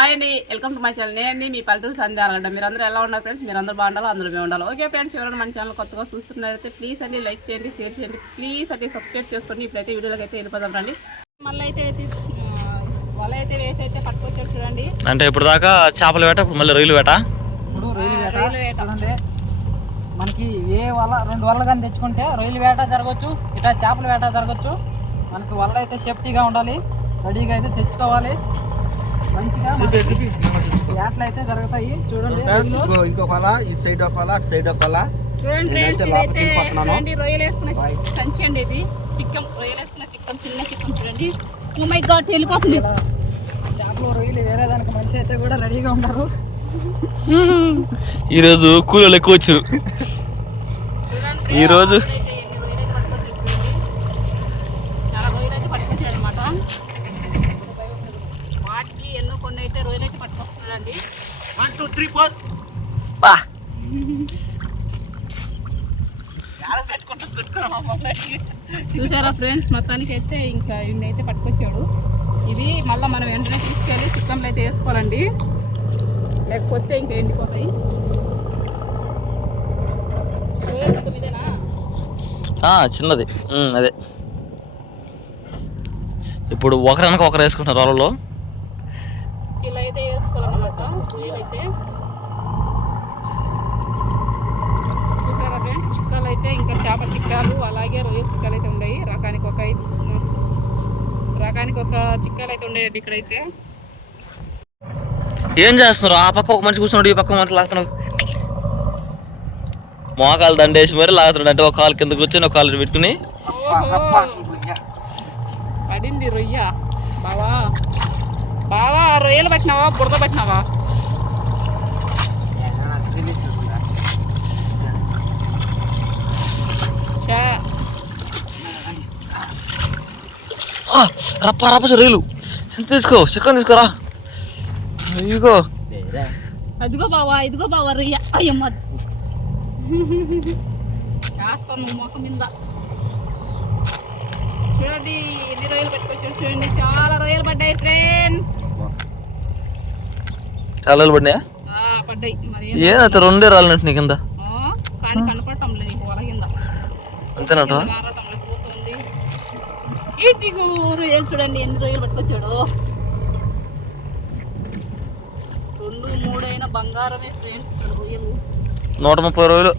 Hi అండి, welcome to my channel. నేను మీ పల్లెటూరు సంధ్యాలంట. మీరందరూ ఎలా ఉన్నారు ఫ్రెండ్స్? మీరందరూ బాగుండాలి, అందరూ మేము ఉండాలి. ఓకే ఫ్రెండ్స్, ఎవరైనా మన ఛానల్ కొత్తగా చూస్తున్నారైతే ప్లీజ్ అండి లైక్ చేయండి, షేర్ చేయండి, ప్లీజ్ అంటే సబ్స్క్రైబ్ చేసుకోండి. ఇప్పుడైతే వీడియోలోకి అయితే వెళ్ళిపోదాం రండి. మళ్ళీ అయితే వల అయితే వేసి అయితే పట్టుకొచ్చారు చూడండి. అంటే ఇప్పుడు దాకా చేపల వేట, ఇప్పుడు మళ్ళీ రొయ్యలు వేట. ఇప్పుడు రొయ్యలు వేట చూడండి. మనకి ఏ వల 2 వలలు కానీ తెచ్చుకుంటే రొయ్యల వేట జరగవచ్చు, ఇట్లా చేపల వేట జరగవచ్చు. మనకి వల అయితే సేఫ్టీగా ఉండాలి, రెడీగా అయితే తెచ్చుకోవాలి. మంచిగా వేటలు అయితే జరుగుతాయి చూడండి. ఇంకో వల ఇటు సైడ్ ఒక వల, అటు సైడ్ ఒక వల. చూడండి రొయ్యలు వేసుకునే సంచి అండి ఇది. చిక్కం రొయ్యలు వేసుకునే చిక్కం, చిన్న చిక్కం చూడండి. ఓ మై గాడ్, వెళ్ళిపోతుంది. చేపలు రొయ్యలు వేరే దానికి మనిషి అయితే కూడా రెడీగా ఉన్నారు. ఈరోజు కూలీలు ఎక్కువ వచ్చారు. ఈరోజు చాలా రొయ్యలు అయితే పట్టుకొచ్చాడు అనమాట. వాటికి ఎన్నో కొన్ని అయితే రొయ్యలు అయితే పట్టుకొస్తున్నాడండి. 1 2 3 4 చూసారా ఫ్రెండ్స్, మొత్తానికి అయితే ఇంకా ఇన్ని అయితే పట్టుకొచ్చాడు. ఇవి మళ్ళీ మనం వెంటనే తీసుకెళ్ళి చికెన్లు అయితే వేసుకోవాలండి, లేకపోతే ఇంకా ఎండిపోతాయి. చిన్నది అదే. ఇప్పుడు ఒకరనక ఒకరు వేసుకుంటారు వాళ్ళలో. ఇలా అయితే వేసుకోవాలన్నమాట. అయితే చూసారా ఫ్రెండ్స్, చిక్కాలు అయితే ఇంకా చేప చిక్కాలు, అలాగే రొయ్యల చిక్కాలు అయితే ఉన్నాయి. రకానికి ఒక చిక్కాలు అయితే ఉండేది ఇక్కడైతే. ఏం చేస్తున్నారు? ఆ పక్క ఒక మనిషి కూర్చున్నాడు, ఈ పక్క మనిషి లాగుతున్నాడు. మోకాలు దండేసి మరి లాగుతున్నాడు. అంటే ఒక కాలు కింద కూర్చొని ఒక కాలు పెట్టుకుని. పడింది రొయ్య. బావా రొయ్యలు పట్టినావా, బురద పట్టినావా? రప్ప రొయ్యలు తీసుకో, చికెన్ తీసుకురా. ఇదిగో అదిగో బావా రొయ్య. అయ్యమ్మ కాస్తాను మొక్క మీద. చూడండి ఎన్ని రొయ్యలు పెట్టుకొచ్చాడు చూడండి. చాలా రొయ్యలు పడ్డాయి ఫ్రెండ్స్. చాలా రొయ్యలు పడ్డాయా? పడ్డాయి. మరి ఏనైతే 2 రాలినట్టు నీ కింద, కానీ కనపడటం లేదు నీకు వల కింద. అంతేనట. ఇదిగో రొయ్యలు చూడండి, ఎన్ని రొయ్యలు పట్టుకొచ్చాడు. 2 3 అయినా బంగారమే ఫ్రెండ్స్. ఇక్కడ రొయ్యలు 130 రొయ్యలు.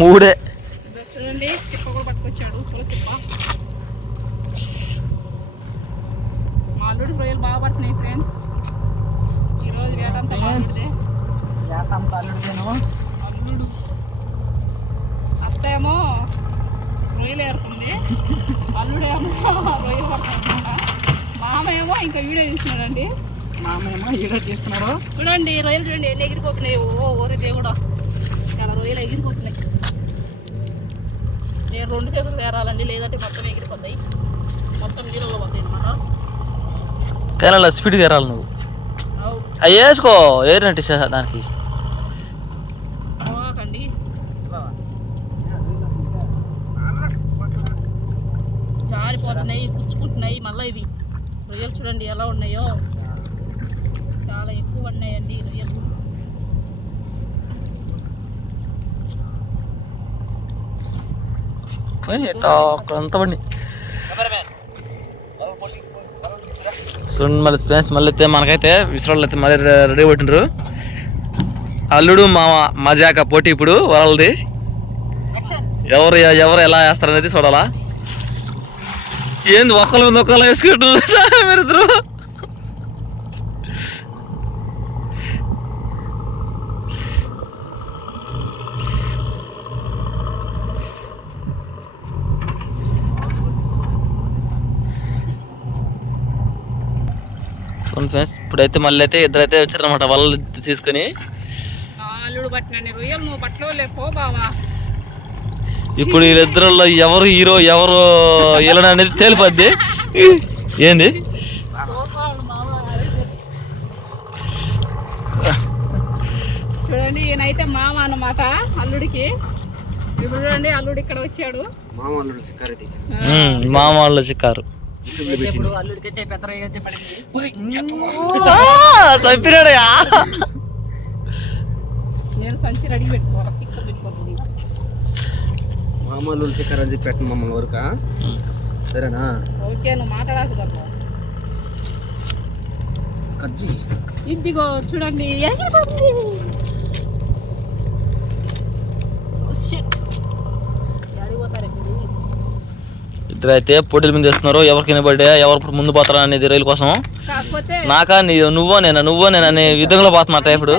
3 చూడండి, చిప్ప కూడా పట్టుకొచ్చాడు. చూడ చిప్ప. మా అల్లుడికి రొయ్యలు బాగా పడుతున్నాయి ఫ్రెండ్స్. ఈరోజు వేటంతా బాగుంటుంది. అల్లుడు అత్తేమో రొయ్యలు ఏరుతుంది, అల్లుడేమో రొయ్యలు పడుతున్నాడు. మామ ఏమో ఇంకా వీడియో తీస్తున్నాడండి. చూడండి రొయ్యలు చూడండి ఎన్ని ఎగిరిపోతున్నాయి. ఓరి దేవుడా, చాలా రొయ్యలు ఎగిరిపోతున్నాయి. నేను 2 చేతులు తేరాలండి, లేదంటే మొత్తం ఎగిరిపోతాయి. మొత్తం నీళ్ళలో పోతాయి అన్నమాట. కానీ అలా స్పీడ్గా ఎరాలి నువ్వు. అవి వేసుకో, ఏరినట్టు దానికి. కండి జారిపోతున్నాయి, పుచ్చుకుంటున్నాయి. మళ్ళీ ఇవి రొయ్యలు చూడండి ఎలా ఉన్నాయో, చాలా ఎక్కువ ఉన్నాయండి రొయ్యలు. అక్కడంతా పడి చూడండి. మళ్ళీ ఫ్రెండ్స్ మళ్ళీ అయితే మనకైతే విసరాళ్ళు అయితే మళ్ళీ రెడీ పెట్టిండ్రు. అల్లుడు మామ మజాక పోటీ ఇప్పుడు వరల్ది. ఎవరు ఎలా వేస్తారనేది చూడాలా. ఏంది ఒకళ్ళ మీద ఒకళ్ళు వేసుకుంటున్నారు మీరిద్దరు. ఫ్రెండ్స్ ఇప్పుడైతే మళ్ళీ అయితే ఇద్దరైతే వచ్చారనమాట వాళ్ళు తీసుకుని. అల్లుడు పట్టినండి రొయ్యలు, నువ్వు పట్టలేపో బావా. ఇప్పుడు వీళ్ళిద్దరులో ఎవరు హీరో ఎవరు విలన్ అనేది తేలిపోద్ది. ఏంది చూడండి, ఈయనైతే మామ అన్నమాట అల్లుడికి. ఇప్పుడు చూడండి అల్లుడు ఇక్కడ వచ్చాడు. మామ వాళ్ళు చిక్కారు. ఇప్పుడు అల్లుడికైతే పెద్ద రొయ్య అయితే పడింది. చంపినాడయా. నేను సంచి రెడీ పెట్టుకోవాలి, సిక్స్ పెట్టుకోవాలి. మామూలు శిఖర్ అని చెప్పి పెట్టను మమ్మల్ని వరకు సరేనా? ఓకే, నువ్వు మాట్లాడాలి కదా. కజ్జి ఇదిగో చూడండి. ఇద్దరైతే పోటీల మీద వేస్తున్నారు, ఎవరికి వినబడ్డా ఎవరు ముందు పోతారా అనేది రైలు కోసం. కాకపోతే నాకా నువ్వో నేనా అనే విధంగా పోతున్నట్ట ఇప్పుడు.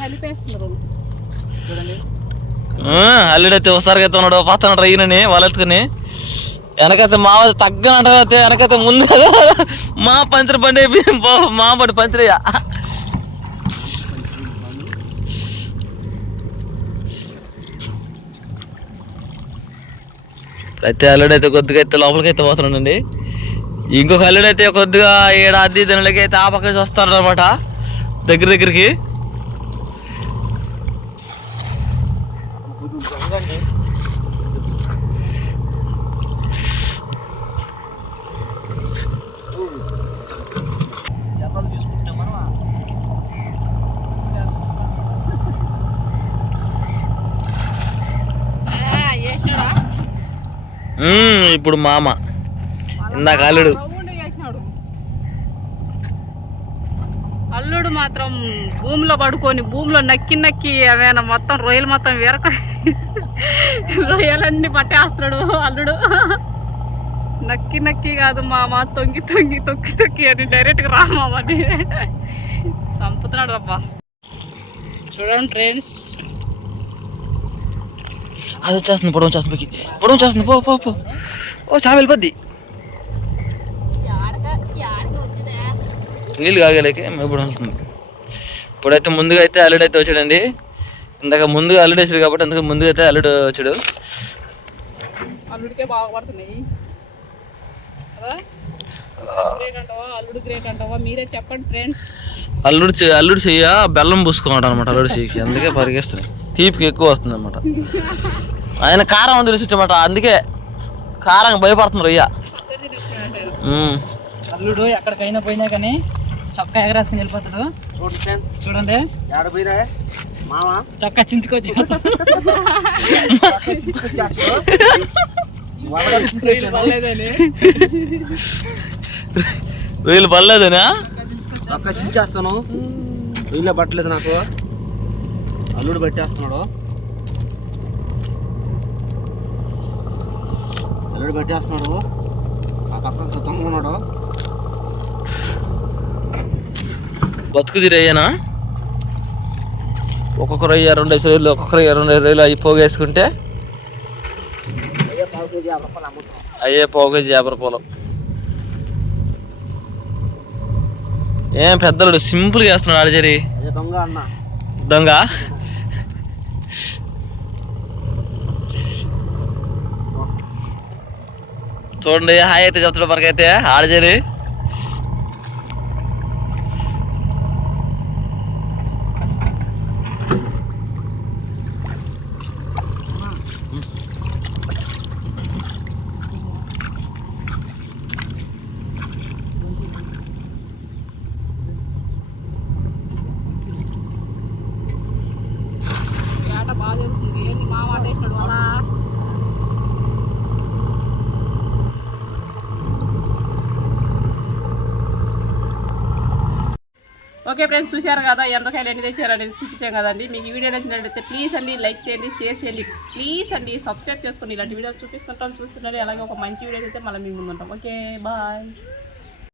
కలిపేస్తున్నారు. అల్లుడైతే ఒకసారిగా అయితే ఉన్నాడు, పోతున్నాడు ఈయనని వాళ్ళు ఎత్తుకుని. వెనకైతే మా తగ్గనంటే వెనకైతే ముందు మా పంచర్ బండి అయిపోయింది, మా బండి పంచర్ అయ్యా. అయితే అల్లుడైతే కొద్దిగా అయితే లోపలికి అయితే పోతున్నాడండి. ఇంకొక అల్లుడైతే కొద్దిగా ఏడాది దానిలోకి అయితే ఆ పక్క వస్తారు అనమాట దగ్గరికి. ఇప్పుడు మామ ఇందాక అల్లుడు. అల్లుడు మాత్రం భూమిలో పడుకొని భూమిలో నక్కి ఏమైనా మొత్తం రొయ్యలు మొత్తం రొయ్యలన్నీ పట్టేస్తున్నాడు అల్లుడు. నక్కి కాదు మామ, తొక్కి అని డైరెక్ట్గా రామామని చంపుతున్నాడు అబ్బా. చూడండి ఫ్రెండ్స్, అది వచ్చేస్తుంది, పొడవు వచ్చేస్తుంది. పో ఓ చాలా వెళ్ళిపోద్ది. నీళ్ళు కాగలేక ఇప్పుడు వస్తుంది. ఇప్పుడైతే ముందుగా అయితే అల్లుడు అయితే వచ్చాడండి. ఇందాక ముందుగా అల్లుడు వచ్చాడు కాబట్టి అందుకే ముందుగా అయితే అల్లుడు వచ్చాడు. అల్లుడికే బాగా పడుతున్నాయి కదా. గ్రేట్ అంటావా అల్లుడు, గ్రేట్ అంటావా? మీరే చెప్పండి ఫ్రెండ్స్. అల్లుడు చెయ్య బెల్లం పూసుకున్నాడు అనమాట అల్లుడు చెయ్యికి, అందుకే పరిగెస్తుంది. తీపికి ఎక్కువ వస్తుంది అనమాట. ఆయన కారం అని తెలిసిమాట, అందుకే కారం భయపడుతున్నారు అయ్యా. అల్లుడు ఎక్కడికైనా పోయినా కానీ చొక్కా ఎగరేసుకుని వెళ్ళిపోతాడు. చూడండి చొక్కా చించుకోవచ్చు. వీళ్ళు పర్లేదనా? చొక్కా చించేస్తాను, వీళ్ళే పట్టలేదు నాకు. అల్లుడు పెట్టేస్తున్నాడు, ఆ పక్కన దొంగ ఉన్నాడు. బతుకు తీరయ్యానా? ఒక్కొక్కరు 2 రైలు, ఒక్కొక్కరు 2 రైలు అవి పోగేసుకుంటే అయ్యే పావు కేజీ 50 రూపాయలు. ఏం పెద్దలుడు సింపుల్గా వేస్తున్నాడు ఆడజరి దొంగ. చూడండి హాయ్ అయితే చెప్తాడు మనకైతే ఆడజరి. బాగా జరుగుతుంది. ఏంటి మా మాట వేసినాడు అలా. ఓకే ఫ్రెండ్స్, చూశారు కదా ఎండ్రకాయలు ఎన్ని తెచ్చారు అనేది చూపించాం కదండి. మీకు ఈ వీడియో నచ్చినట్లయితే ప్లీజ్ అండి లైక్ చేయండి, షేర్ చేయండి, ప్లీజ్ అండి సబ్స్క్రైబ్ చేసుకోండి. ఇలాంటి వీడియోలు చూపిస్తుంటాం, చూస్తుంటారు. అలాగే ఒక మంచి వీడియో అయితే మళ్ళీ మీ ముందు ఉంటాం. Okay bye.